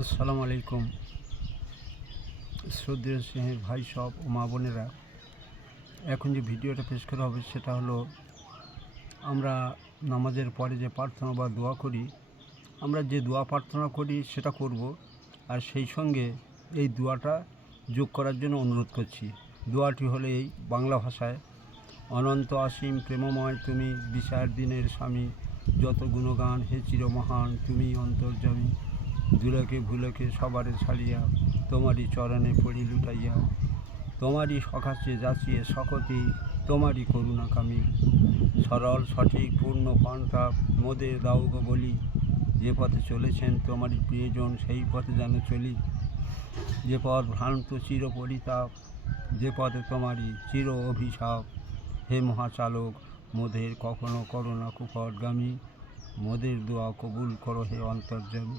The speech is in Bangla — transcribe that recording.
আসসালামু আলাইকুম। শ্রদ্ধেয় স্নেহের ভাই সব ও মা বোনেরা, এখন যে ভিডিওটা পেশ করা হবে সেটা হলো আমরা নামাজের পরে যে প্রার্থনা বা দোয়া করি, আমরা যে দোয়া প্রার্থনা করি সেটা করব, আর সেই সঙ্গে এই দোয়াটা যোগ করার জন্য অনুরোধ করছি। দোয়াটি হলো এই বাংলা ভাষায়: অনন্ত অসীম প্রেমময় তুমি, বিচার দিনের স্বামী, যত গুণগান হে চিরমহান তুমি অন্তর্যামী, দুলকে ভুলকে সবারে ছাড়িয়া, তোমারই চরণে পড়ি লুটাইয়া, তোমারই সখাচে যাচিয়ে সকতি, তোমারই করুণাকামী, সরল সঠিক পূর্ণ পন্থা মোদের দাও গো বলি, যে পথে চলেছেন তোমারই প্রিয়জন সেই পথে যেন চলি, যে পথ ভ্রান্ত চির পরিতাপ, যে পথে তোমারই চির অভিশাপ, হে মহাচালক মোদের কখনো করোনা কুপটগামী, মোদের দোয়া কবুল করো হে অন্তর্যামী।